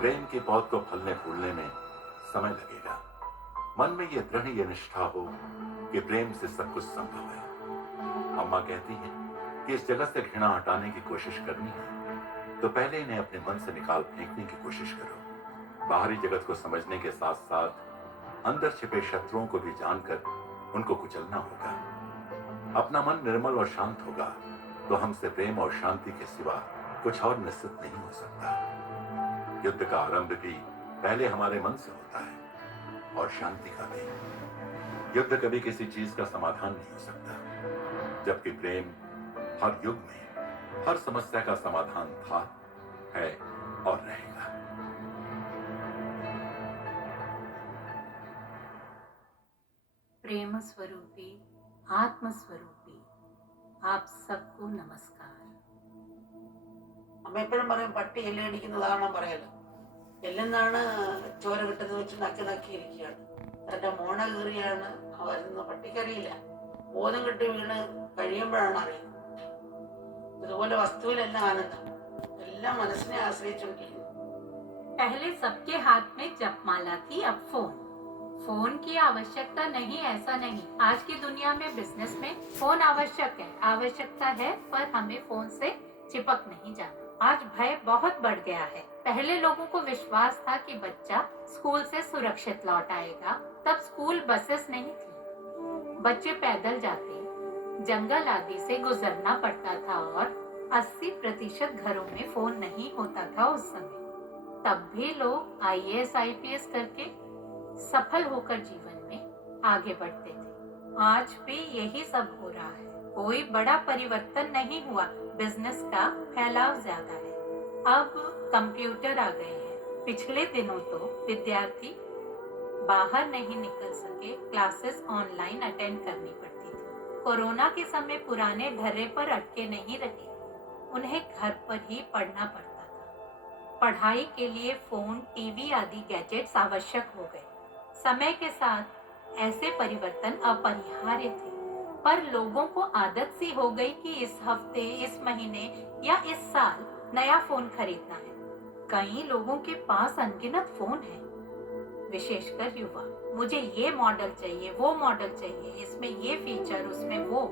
प्रेम के पौध को फलने फूलने में समय लगेगा। मन में ये दृढ़ ये निष्ठा हो कि प्रेम से सब कुछ संभव है। अम्मा कहती है कि इस जगत से घृणा हटाने की कोशिश करनी है तो पहले इन्हें अपने मन से निकाल फेंकने की कोशिश करो। बाहरी जगत को समझने के साथ साथ अंदर छिपे शत्रुओं को भी जानकर उनको कुचलना होगा। अपना मन निर्मल और शांत होगा तो हमसे प्रेम और शांति के सिवा कुछ और निश्चित नहीं हो सकता। युद्ध का आरंभ भी पहले हमारे मन से होता है और शांति का भी। युद्ध कभी किसी चीज का समाधान नहीं हो सकता, जबकि प्रेम हर युग में हर समस्या का समाधान था, है और रहेगा। प्रेम स्वरूपी, आत्म स्वरूपी आप सबको नमस्कार. അമ്മ എപ്പോഴും പറയും പട്ടി എല്ലടിക്കുന്നതാണ് പറയല്. എല്ലെന്നാണ് ചോര കിട്ടുന്നത് വെച്ച് നക്കി നക്കിയിരിക്കുകയാണ്. തന്റെ മോണ കീറിയാണ് വരുന്ന പട്ടിക്കറിയില്ല. ബോധം കെട്ടി വീണ് കഴിയുമ്പോഴാണ് അറിയുന്നത്. ഇതുപോലെ വസ്തുവിലെല്ലാം ആനന്ദം, എല്ലാം മനസ്സിനെ ആശ്രയിച്ചുകൊണ്ടിരിക്കുന്നു. पहले सबके हाथ में जपमाला थी, अब फोन की आवश्यकता नहीं, ऐसा नहीं. आज की दुनिया में बिजनेस में फोन आवश्यकता है, पर हमें फोन से चिपक नहीं जाना. आज भय बहुत बढ़ गया है. पहले लोगों को विश्वास था कि बच्चा स्कूल से सुरक्षित लौट आएगा. तब स्कूल बसेस नहीं थी, बच्चे पैदल जाते, जंगल आदि से गुजरना पड़ता था और 80% घरों में फोन नहीं होता था उस समय. तब भी लोग IAS IPS करके सफल होकर जीवन में आगे बढ़ते थे. आज भी यही सब हो रहा है. कोई बड़ा परिवर्तन नहीं हुआ. बिजनेस का फैलाव ज्यादा है. अब कंप्यूटर आ गए हैं. पिछले दिनों तो विद्यार्थी बाहर नहीं निकल सके, क्लासेस ऑनलाइन अटेंड करनी पड़ती थी. कोरोना के समय पुराने ढर्रे पर अटके नहीं रहे, उन्हें घर पर ही पढ़ना पड़ता था. पढ़ाई के लिए फोन, टीवी आदि गैजेट्स आवश्यक हो गए. समय के साथ ऐसे परिवर्तन अपरिहार्य थे, पर लोगों को आदत सी हो गई कि इस हफ्ते, इस महीने या इस साल नया फोन खरीदना है. कई लोगों के पास अनगिनत फोन है, विशेषकर युवा. मुझे ये मॉडल चाहिए, वो मॉडल चाहिए, इसमें ये फीचर, उसमें वो.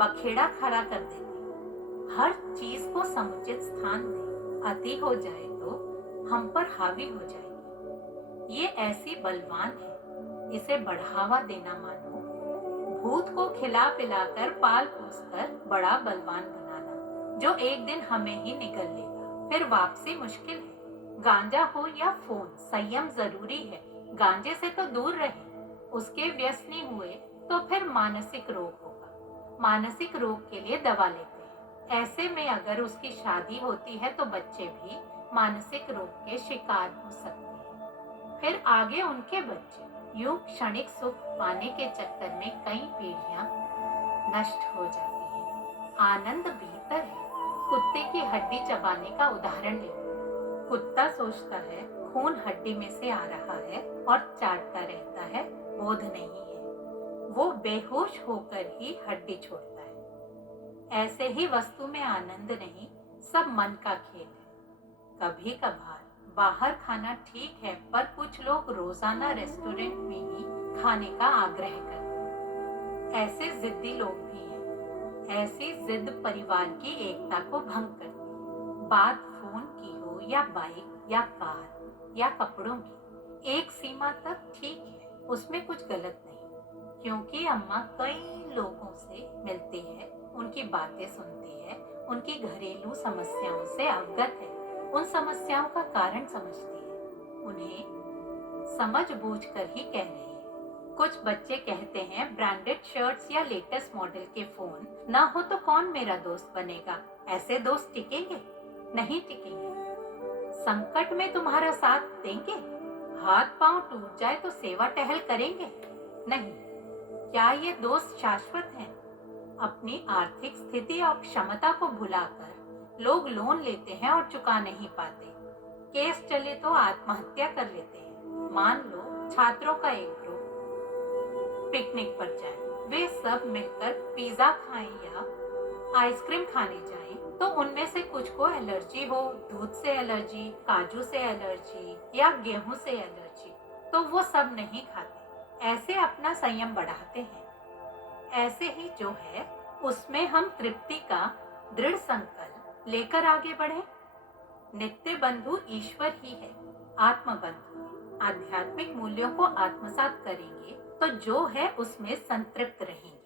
बखेड़ा खड़ा कर देते. हर चीज को समुचित स्थान दें. अति हो जाए तो हम पर हावी हो जाएगी. ये ऐसी बलवान है, इसे बढ़ावा देना मानो भूत को खिला पिलाकर पाल पोस कर बड़ा बलवान बनाना, जो एक दिन हमें ही निगल लेगा. फिर वापसी मुश्किल है. गांजा हो या फोन, संयम जरूरी है. गांजे से तो दूर रहे. उसके व्यसनी हुए तो फिर मानसिक रोग होगा. मानसिक रोग के लिए दवा लेते हैं. ऐसे में अगर उसकी शादी होती है तो बच्चे भी मानसिक रोग के शिकार हो सकते हैं. फिर आगे उनके बच्चे. यूं क्षणिक सुख पाने के चक्कर में कई पीढ़ियां नष्ट हो जाती हैं. आनंद भीतर है. कुत्ते की हड्डी चबाने का उदाहरण ले. कुत्ता सोचता है खून हड्डी में से आ रहा है और चाटता रहता है, बोध नहीं है. वो बेहोश होकर ही हड्डी छोड़ता है. ऐसे ही वस्तु में आनंद नहीं, सब मन का खेल है. कभी कभार बाहर खाना ठीक है, पर कुछ लोग रोजाना रेस्टोरेंट में ही खाने का आग्रह करते हैं. ऐसे जिद्दी लोग भी हैं. ऐसी जिद परिवार की एकता को भंग करती है. बात फोन की हो या बाइक या कार या कपड़ों की, एक सीमा तक ठीक है, उसमें कुछ गलत नहीं. क्योंकि अम्मा कई लोगों से मिलती है, उनकी बातें सुनती है, उनकी घरेलू समस्याओं से अवगत है, उन समस्याओं का कारण समझती है, उन्हें समझ बूझ कर ही कह रही है. कुछ बच्चे कहते हैं ब्रांडेड शर्ट्स या लेटेस्ट मॉडल के फोन ना हो तो कौन मेरा दोस्त बनेगा. ऐसे दोस्त टिकेंगे? नहीं टिकेंगे. संकट में तुम्हारा साथ देंगे? हाथ पांव टूट जाए तो सेवा टहल करेंगे? नहीं. क्या ये दोस्त शाश्वत हैं? अपनी आर्थिक स्थिति और क्षमता को भुलाकर लोग लोन लेते हैं और चुका नहीं पाते. केस चले तो आत्महत्या कर लेते हैं. मान लो छात्रों का एक ग्रुप पिकनिक पर जाए. वे सब मिलकर पिज्जा खाएं या आइसक्रीम खाने जाएं तो उनमें से कुछ को एलर्जी हो, दूध से एलर्जी, काजू से एलर्जी या गेहूं से एलर्जी, तो वो सब नहीं खाते, ऐसे अपना संयम बढ़ाते हैं। ऐसे ही जो है उसमें हम तृप्ति का दृढ़ संकल्प लेकर आगे बढ़े। नित्य बंधु ईश्वर ही है, आत्म बंधु। आध्यात्मिक मूल्यों को आत्मसात करेंगे तो जो है उसमें संतृप्त रहेंगे।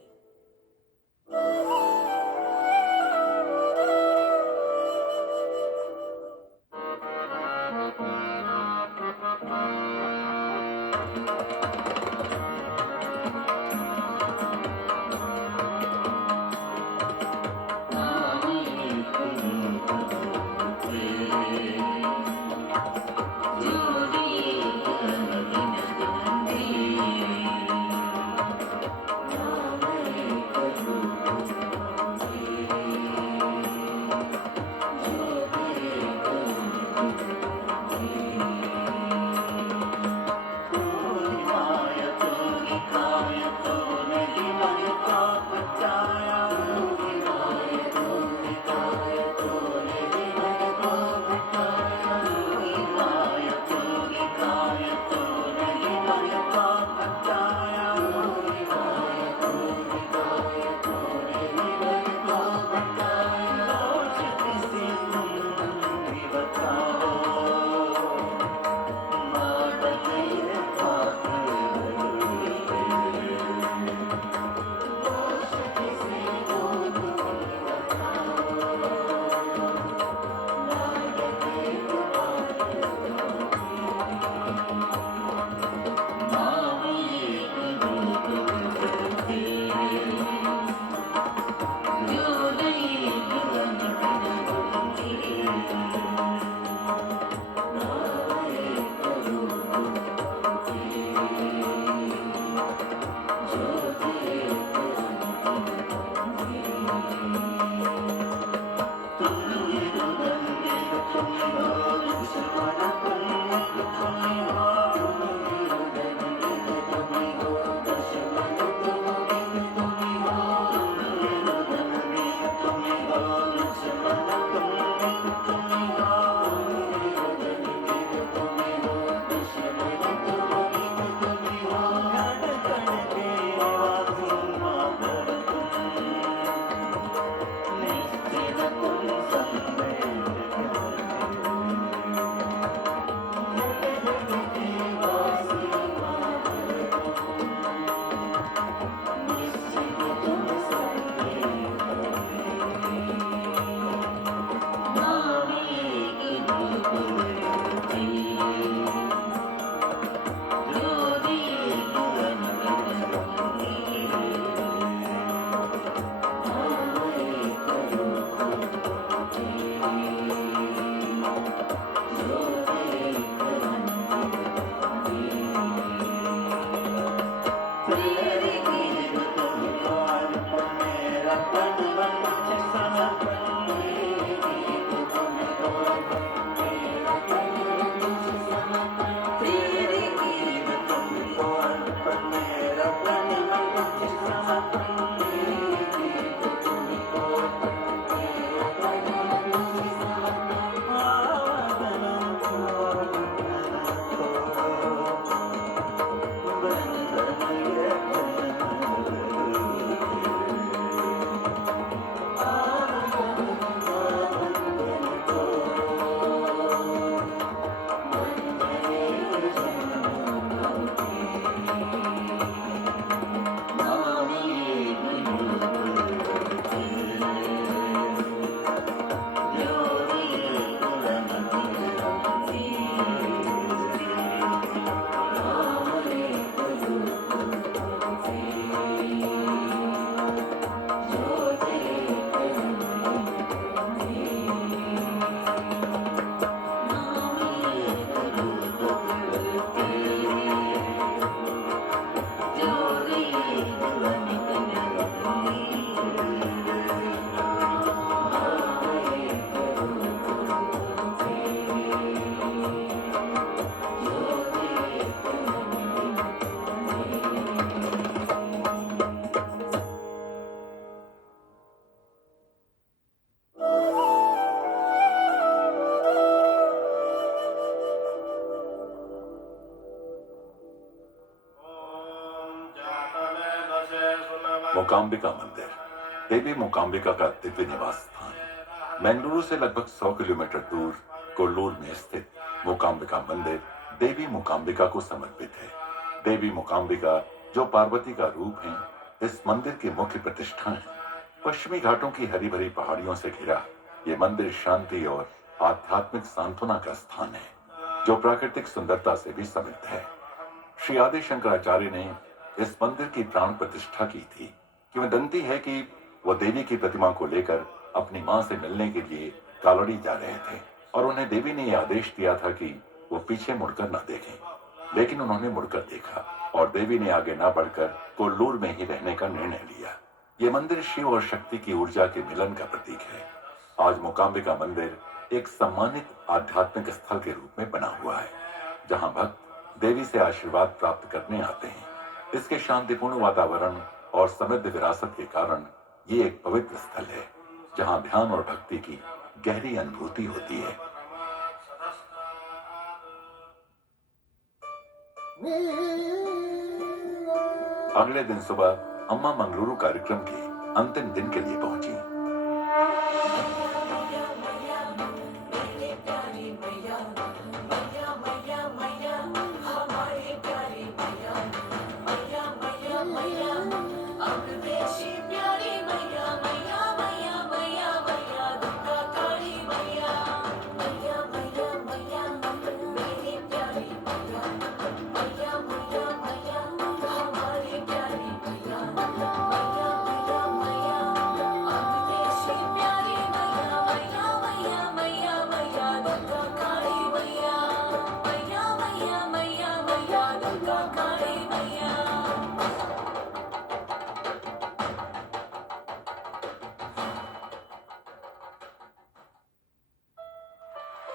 मोकाम्बिका मंदिर, देवी मोकाम्बिका का दिव्य निवास स्थान। बेंगलुरु से लगभग 100 किलोमीटर दूर कोल्लूर में स्थित मोकाम्बिका मंदिर देवी मोकाम्बिका को समर्पित है। देवी मोकाम्बिका, जो पार्वती का रूप है, इस मंदिर की मुख्य प्रतिष्ठा है। पश्चिमी घाटों की हरी भरी पहाड़ियों से घिरा ये मंदिर शांति और आध्यात्मिक सांत्वना का स्थान है, जो प्राकृतिक सुंदरता से भी समृद्ध है। श्री आदि शंकराचार्य ने इस मंदिर की प्राण प्रतिष्ठा की थी। किंवदंती है कि वो देवी की प्रतिमा को लेकर अपनी मां से मिलने के लिए कालड़ी जा रहे थे और उन्हें देवी ने यह आदेश दिया था कि वो पीछे मुड़कर न देखें। लेकिन उन्होंने मुड़कर देखा और देवी ने आगे न बढ़कर कोल्लूर में ही रहने का निर्णय लिया। ये मंदिर शिव और शक्ति की ऊर्जा के मिलन का प्रतीक है। आज मोकाम्बिका मंदिर एक सम्मानित आध्यात्मिक स्थल के रूप में बना हुआ है, जहां भक्त देवी से आशीर्वाद प्राप्त करने आते हैं। इसके शांतिपूर्ण वातावरण और समृद्ध विरासत के कारण ये एक पवित्र स्थल है, जहां ध्यान और भक्ति की गहरी अनुभूति होती है। अगले दिन सुबह अम्मा मंगलुरु कार्यक्रम के अंतिम दिन के लिए पहुंची।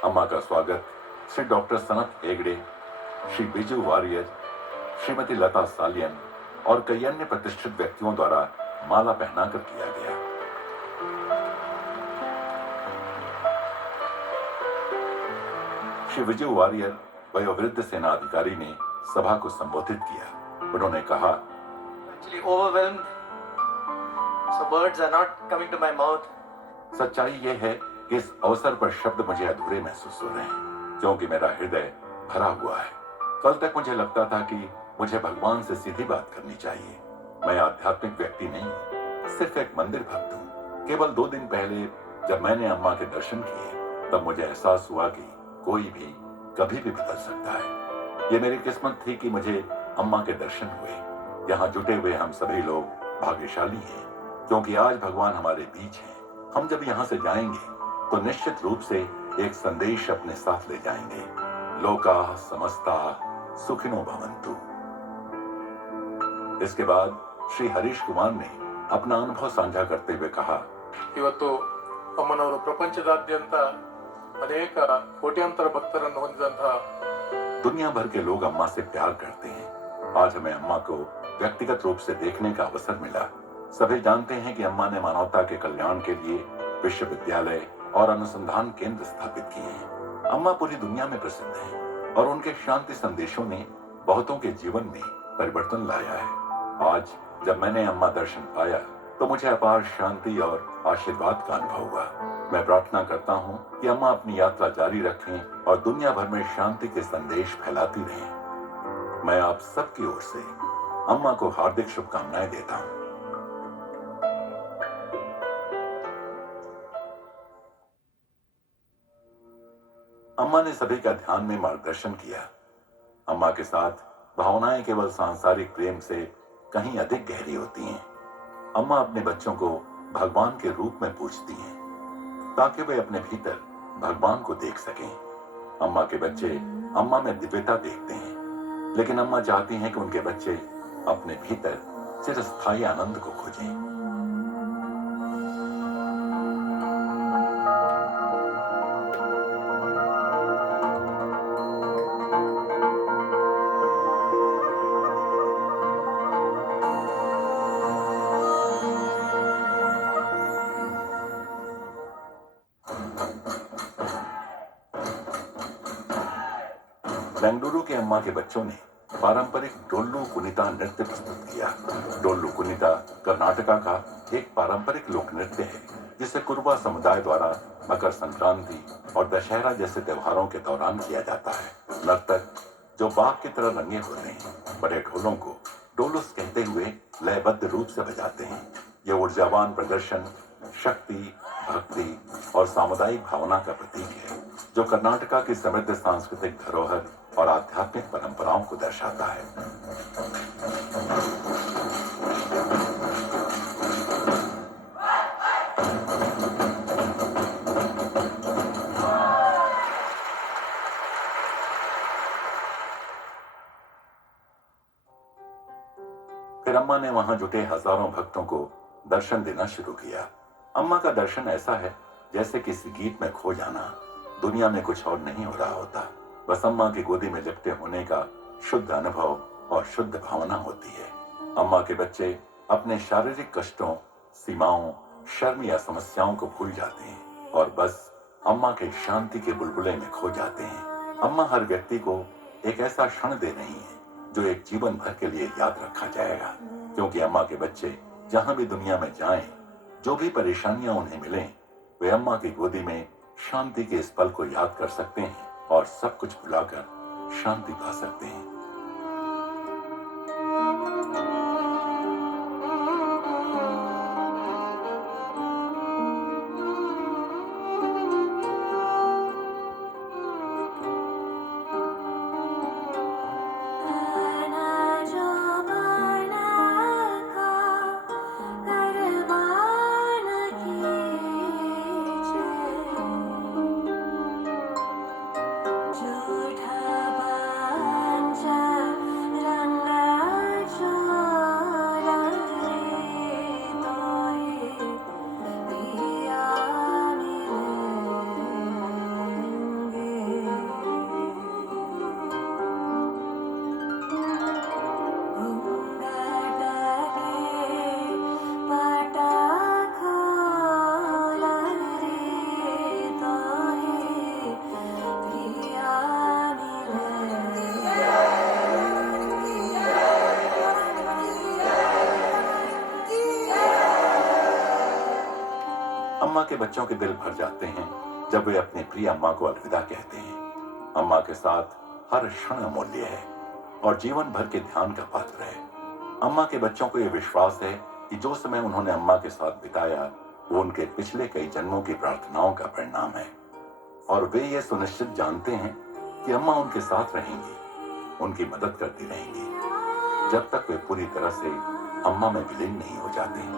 अम्मा का स्वागत श्री डॉक्टर सनत हेगड़े, श्री बिजू वारियर, श्रीमती लता सालियन और कई अन्य प्रतिष्ठित व्यक्तियों द्वारा माला पहनाकर किया गया। श्री विजय वारियर, वयोवृद्ध सेना अधिकारी, ने सभा को संबोधित किया। उन्होंने कहा, Actually overwhelmed, so words are not coming to my mouth. सच्चाई यह है कि इस अवसर पर शब्द मुझे अधूरे महसूस हो रहे हैं, क्योंकि मेरा हृदय भरा हुआ है। कल तक मुझे लगता था कि मुझे भगवान से सीधी बात करनी चाहिए। मैं आध्यात्मिक व्यक्ति नहीं, सिर्फ एक मंदिर भक्त हूँ। केवल 2 दिन पहले जब मैंने अम्मा के दर्शन किए, तब मुझे एहसास हुआ कि कोई भी कभी भी बदल सकता है। ये मेरी किस्मत थी कि मुझे अम्मा के दर्शन हुए। यहाँ जुटे हुए हम सभी लोग भाग्यशाली हैं, क्योंकि आज भगवान हमारे बीच हैं। हम जब यहाँ से जाएंगे तो निश्चित रूप से एक संदेश अपने साथ ले जाएंगे। लोका समस्ता सुखिनो भवन्तु। इसके बाद श्री हरीश कुमार ने अपना अनुभव साझा करते हुए कहा, ಇವತ್ತು ಅಮ್ಮನವರು ಪ್ರಪಂಚದಾದ್ಯಂತ ಅನೇಕ ಕೋಟ್ಯಾಂತರ ಭಕ್ತರನ್ನು ಹೊಂದಿದಂತಹ दुनिया भर के लोग अम्मा से प्यार करते हैं। आज हमें अम्मा को व्यक्तिगत रूप से देखने का अवसर मिला। सभी जानते हैं कि अम्मा ने मानवता के कल्याण के लिए विश्वविद्यालय और अनुसंधान केंद्र स्थापित किए हैं। अम्मा पूरी दुनिया में प्रसिद्ध हैं और उनके शांति संदेशों ने बहुतों के जीवन में परिवर्तन लाया है। आज जब मैंने अम्मा दर्शन पाया तो मुझे अपार शांति और आशीर्वाद का अनुभव हुआ। मैं प्रार्थना करता हूँ कि अम्मा अपनी यात्रा जारी रखें और दुनिया भर में शांति के संदेश फैलाती रहें। मैं आप सबकी ओर से अम्मा को हार्दिक शुभकामनाएं देता हूँ। अम्मा ने सभी का ध्यान में मार्गदर्शन किया। अम्मा के साथ भावनाएं केवल सांसारिक प्रेम से कहीं अधिक गहरी होती हैं। अम्मा अपने बच्चों को भगवान के रूप में पूजती हैं, ताकि वे अपने भीतर भगवान को देख सकें। अम्मा के बच्चे अम्मा में दिव्यता देखते हैं, लेकिन अम्मा चाहती हैं कि उनके बच्चे अपने भीतर चिरस्थायी आनंद को खोजें। बेंगलुरु के अम्मा के बच्चों ने पारंपरिक डोल्लू कुनिता नृत्य प्रस्तुत किया। डोल्लू कुनिता कर्नाटका का एक पारंपरिक लोक नृत्य है जिसे कुरुबा समुदाय द्वारा मकर संक्रांति और दशहरा जैसे त्योहारों के दौरान किया जाता है। नर्तक जो बाघ की तरह रंगे होते हैं बड़े ढोलों को डोलुस कहते हुए लयबद्ध रूप से बजाते हैं। ये ऊर्जावान प्रदर्शन शक्ति, भक्ति और सामुदायिक भावना का प्रतीक है जो कर्नाटका की समृद्ध सांस्कृतिक धरोहर और आध्यात्मिक परंपराओं को दर्शाता है। फिर अम्मा ने वहां जुटे हजारों भक्तों को दर्शन देना शुरू किया। अम्मा का दर्शन ऐसा है जैसे किसी गीत में खो जाना। दुनिया में कुछ और नहीं हो रहा होता, बस अम्मा की गोदी में लिपटे होने का शुद्ध अनुभव और शुद्ध भावना होती है। अम्मा के बच्चे अपने शारीरिक कष्टों, सीमाओं, शर्म या समस्याओं को भूल जाते हैं और बस अम्मा के शांति के बुलबुले में खो जाते हैं। अम्मा हर व्यक्ति को एक ऐसा क्षण दे रही है जो एक जीवन भर के लिए याद रखा जाएगा, क्योंकि अम्मा के बच्चे जहां भी दुनिया में जाएं, जो भी परेशानियां उन्हें मिलें, वे अम्मा की गोदी में शांति के इस पल को याद कर सकते हैं और सब कुछ भुलाकर शांति पा सकते हैं। अम्मा के बच्चों के दिल भर जाते हैं जब वे अपनी प्रिय अम्मा को अलविदा कहते हैं। अम्मा के साथ हर क्षण अमूल्य है और जीवन भर के ध्यान का पात्र है। अम्मा के बच्चों को यह विश्वास है कि जो समय उन्होंने अम्मा के साथ बिताया वो उनके पिछले कई जन्मों की प्रार्थनाओं का परिणाम है और वे ये सुनिश्चित जानते हैं कि अम्मा उनके साथ रहेंगी, उनकी मदद करती रहेंगी जब तक वे पूरी तरह से अम्मा में विलीन नहीं हो जाते।